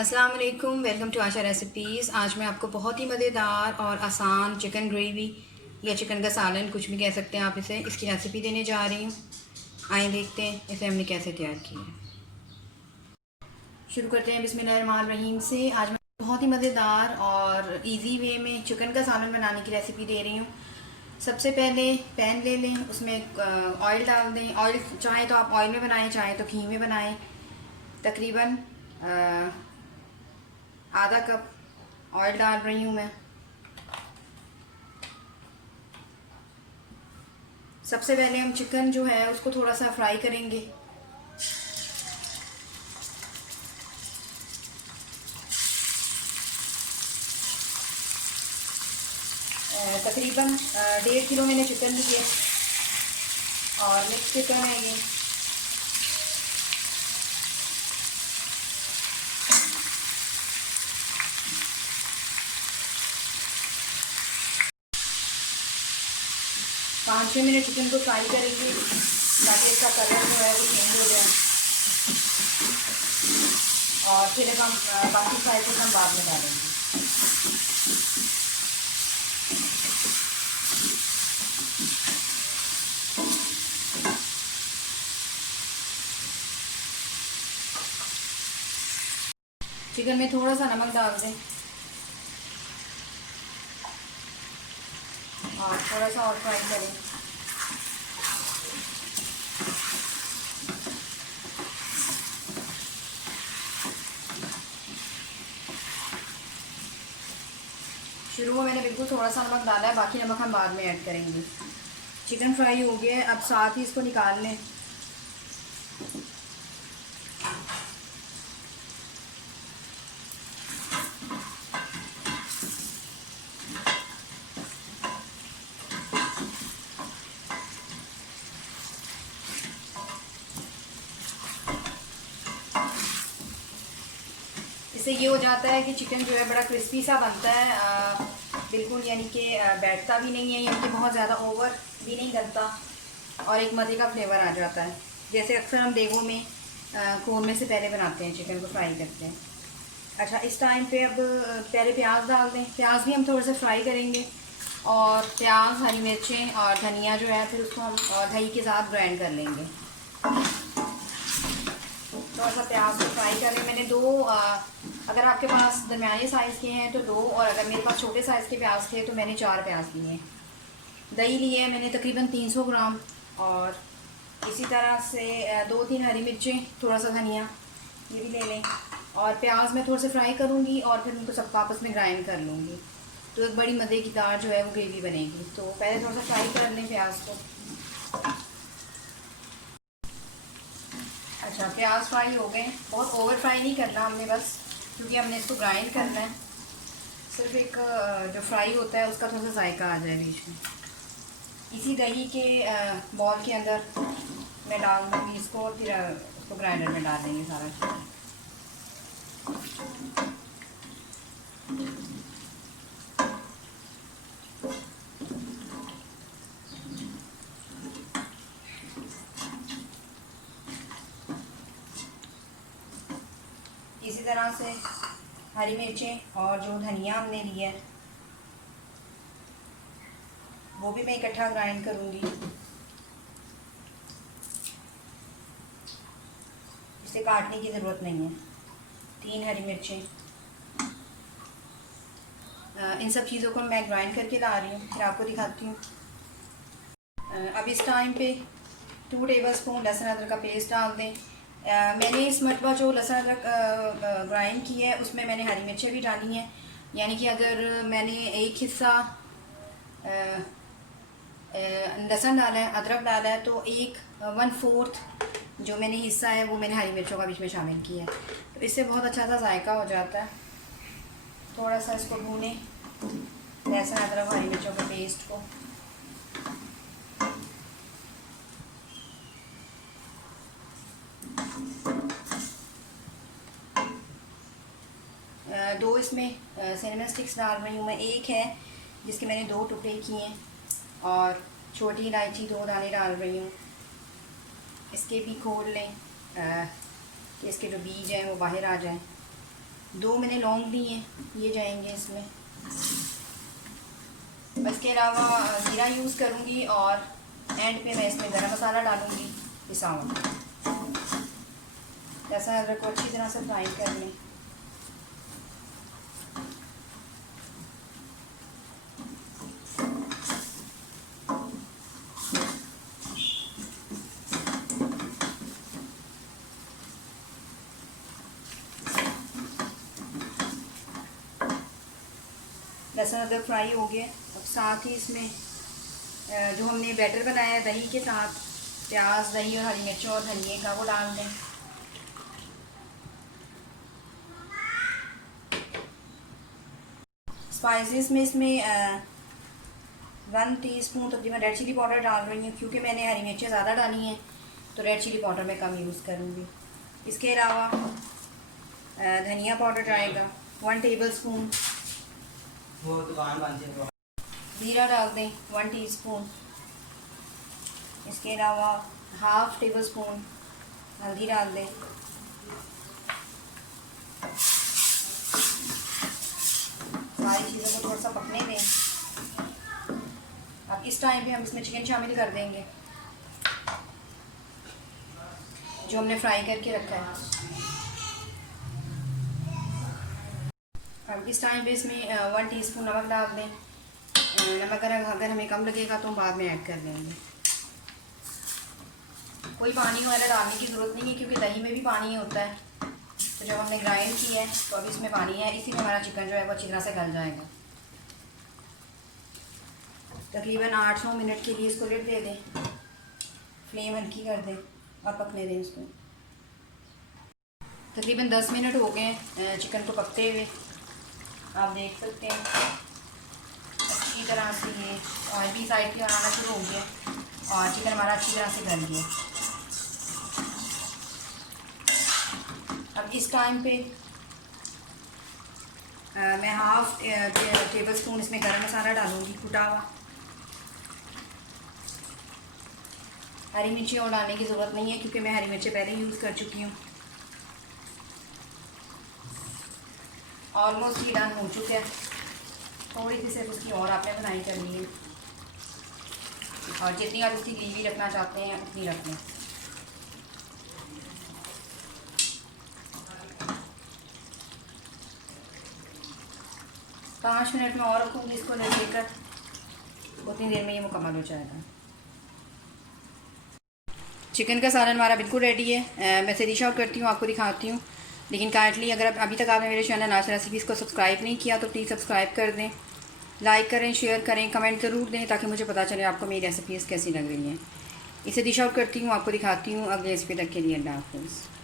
अस्सलाम वालेकुम, welcome to Asha recipes. आज मैं आपको बहुत ही मज़ेदार और आसान चिकन ग्रेवी या चिकन का सालन, कुछ भी कह सकते हैं आप इसे, इसकी रेसिपी देने जा रही हूँ। आइए देखते हैं इसे हमने कैसे तैयार किया है। शुरू करते हैं बिस्मिल्लाहिर्रहमानिर्रहीम से। आज मैं बहुत ही मज़ेदार और इजी वे में चिकन का सालन बनाने की रेसिपी दे रही हूँ। सबसे पहले पैन ले लें, उसमें ऑयल डाल दें। ऑयल चाहे तो आप ऑयल में बनाएं, चाहे तो घी में बनाएं। तकरीबन आधा कप ऑयल डाल रही हूँ मैं। सबसे पहले हम चिकन जो है उसको थोड़ा सा फ्राई करेंगे। तकरीबन 1.5 किलो मैंने चिकन लिए और मिक्स चिकन है ये। पाँच छः मिनट चिकन को फ्राई करेंगे ताकि इसका कलर जो है वो चेंज हो जाए, और फिर हम बाकी स्पाइसेस हम बाद में डालेंगे। चिकन में थोड़ा सा नमक डाल दें और थोड़ा सा और फ्राई करें। शुरू में मैंने बिल्कुल थोड़ा सा नमक डाला है, बाकी नमक हम बाद में ऐड करेंगे। चिकन फ्राई हो गया है, अब साथ ही इसको निकाल लें। इससे ये हो जाता है कि चिकन जो है बड़ा क्रिस्पी सा बनता है, बिल्कुल, यानी कि बैठता भी नहीं है, यानी कि बहुत ज़्यादा ओवर भी नहीं गलता, और एक मज़े का फ्लेवर आ जाता है। जैसे अक्सर हम देगों में कोरमे से पहले बनाते हैं, चिकन को फ्राई करते हैं। अच्छा, इस टाइम पे अब पहले प्याज डाल दें। प्याज भी हम थोड़ा सा फ्राई करेंगे, और प्याज, हरी मिर्चें और धनिया जो है फिर उसको हम दही के साथ ग्राइंड कर लेंगे। थोड़ा सा प्याज को फ्राई कर लें। मैंने दो, अगर आपके पास दरमियाने साइज़ के हैं तो दो, और अगर मेरे पास छोटे साइज़ के प्याज थे तो मैंने 4 प्याज लिए। दही लिए मैंने तकरीबन 300 ग्राम, और इसी तरह से 2-3 हरी मिर्चें, थोड़ा सा धनिया, ये भी ले लें। और प्याज में थोड़ा सा फ्राई करूँगी और फिर उनको सब आपस में ग्राइंड कर लूँगी, तो एक बड़ी मज़े की दाल जो है वो ग्रेवी बनेगी। तो पहले थोड़ा सा फ्राई कर लें प्याज को। अच्छा, प्याज फ्राई हो गए। बहुत ओवर फ्राई नहीं करना हमने, बस क्योंकि हमने इसको ग्राइंड करना है। सिर्फ एक जो फ्राई होता है उसका थोड़ा सा जायका आ जाए बीच में। इसी दही के बॉल के अंदर मैं डाल दूँगी इसको, और फिर उसको ग्राइंडर में डाल देंगे सारा चीज़। इसी तरह से हरी मिर्चें और जो धनिया हमने लिया है वो भी मैं इकट्ठा ग्राइंड करूँगी। इसे काटने की ज़रूरत नहीं है। 3 हरी मिर्चें, इन सब चीज़ों को मैं ग्राइंड करके ला रही हूँ, फिर आपको दिखाती हूँ। अब इस टाइम पे 2 टेबलस्पून लहसुन अदरक का पेस्ट डाल दें। मैंने इस मरतबा जो लहसुन अदरक ग्राइंड की है उसमें मैंने हरी मिर्चें भी डाली हैं, यानी कि अगर मैंने एक हिस्सा लहसुन डाला है, अदरक डाला है, तो 1/4 जो मैंने हिस्सा है वो मैंने हरी मिर्चों का बीच में शामिल किया है। तो इससे बहुत अच्छा सा जायका हो जाता है। थोड़ा सा इसको भूनें, लहसुन अदरक हरी मिर्चों के पेस्ट को। दो इसमें सिनेमन स्टिक्स डाल रही हूँ मैं। एक है जिसके मैंने 2 टुकड़े किए हैं, और छोटी इलायची 2 दाने डाल रही हूँ। इसके भी खोल लें कि इसके जो बीज हैं वो बाहर आ जाएं। 2 मैंने लौंग ली हैं, ये जाएंगे इसमें। इसके अलावा ज़ीरा यूज़ करूँगी और एंड पे मैं इसमें गरम मसाला डालूँगी पिसा हुआ। लहसुन अदरक को अच्छी तरह से फ्राई कर लें। लहसुन अदरक फ्राई हो गया। अब साथ ही इसमें जो हमने बैटर बनाया है दही के साथ, प्याज, दही और हरी मिर्च और धनिए का, वो डाल दें। स्पाइसेस में इसमें 1 टीस्पून तकरीबन रेड चिली पाउडर डाल रही हूँ, क्योंकि मैंने हरी मिर्चें ज़्यादा डाली हैं तो रेड चिली पाउडर मैं कम यूज़ करूँगी। इसके अलावा धनिया पाउडर जाएगा 1 टेबलस्पून। ज़ीरा डाल दें 1 टीस्पून। इसके अलावा 1/2 टेबलस्पून हल्दी डाल दें। सारी चीज़ों को थोड़ा सा पकने दें। अब इस टाइम पे हम इसमें चिकन शामिल कर देंगे जो हमने फ्राई करके रखा है। अब इस टाइम पे इसमें 1 टीस्पून नमक डाल दें। नमक अगर हमें कम लगेगा तो हम बाद में ऐड कर लेंगे। कोई पानी वगैरह डालने की ज़रूरत नहीं है, क्योंकि दही में भी पानी होता है। तो जब हमने ग्राइंड किया है तो अभी इसमें पानी है, इसी में हमारा चिकन जो है वो अच्छी तरह से गल जाएगा। तकरीबन 8-9 मिनट के लिए इसको लिड दे दें, फ्लेम हल्की कर दें और पकने दें इसको। तकरीबन 10 मिनट हो गए चिकन को पकते हुए। आप देख सकते हैं अच्छी तरह से ये ऑयल भी साइड पे आना शुरू हो गया और चिकन हमारा अच्छी तरह से गल गया। अब इस टाइम पे मैं 1/2 टेबलस्पून इसमें गरम मसाला डालूँगी कुटा हुआ। हरी मिर्ची और डालने की ज़रूरत नहीं है, क्योंकि मैं हरी मिर्ची पहले यूज़ कर चुकी हूँ। ऑलमोस्ट ये डन हो चुका है। थोड़ी सी सिर्फ उसकी और आपने बनाई करनी है, और जितनी आप उसकी ग्रेवी रखना चाहते हैं उतनी रख लें। पाँच मिनट में और रखूँगी इसको लेकर, उतनी देर में ये मुकम्मल हो जाएगा। चिकन का सालन हमारा बिल्कुल रेडी है। मैं इसे डिश आउट करती हूँ, आपको दिखाती हूँ। लेकिन काइंडली अगर अभी तक आपने मेरे चैनल नाज़िरा रेसिपीज़ को सब्सक्राइब नहीं किया तो प्लीज़ सब्सक्राइब कर दें, लाइक करें, शेयर करें, कमेंट ज़रूर दें, ताकि मुझे पता चले आपको मेरी रेसिपीज़ कैसी लग रही हैं। इसे डिश आउट करती हूँ, आपको दिखाती हूँ। अगले रेसिपी तक के लिए अल्लाह हाफ़िज़।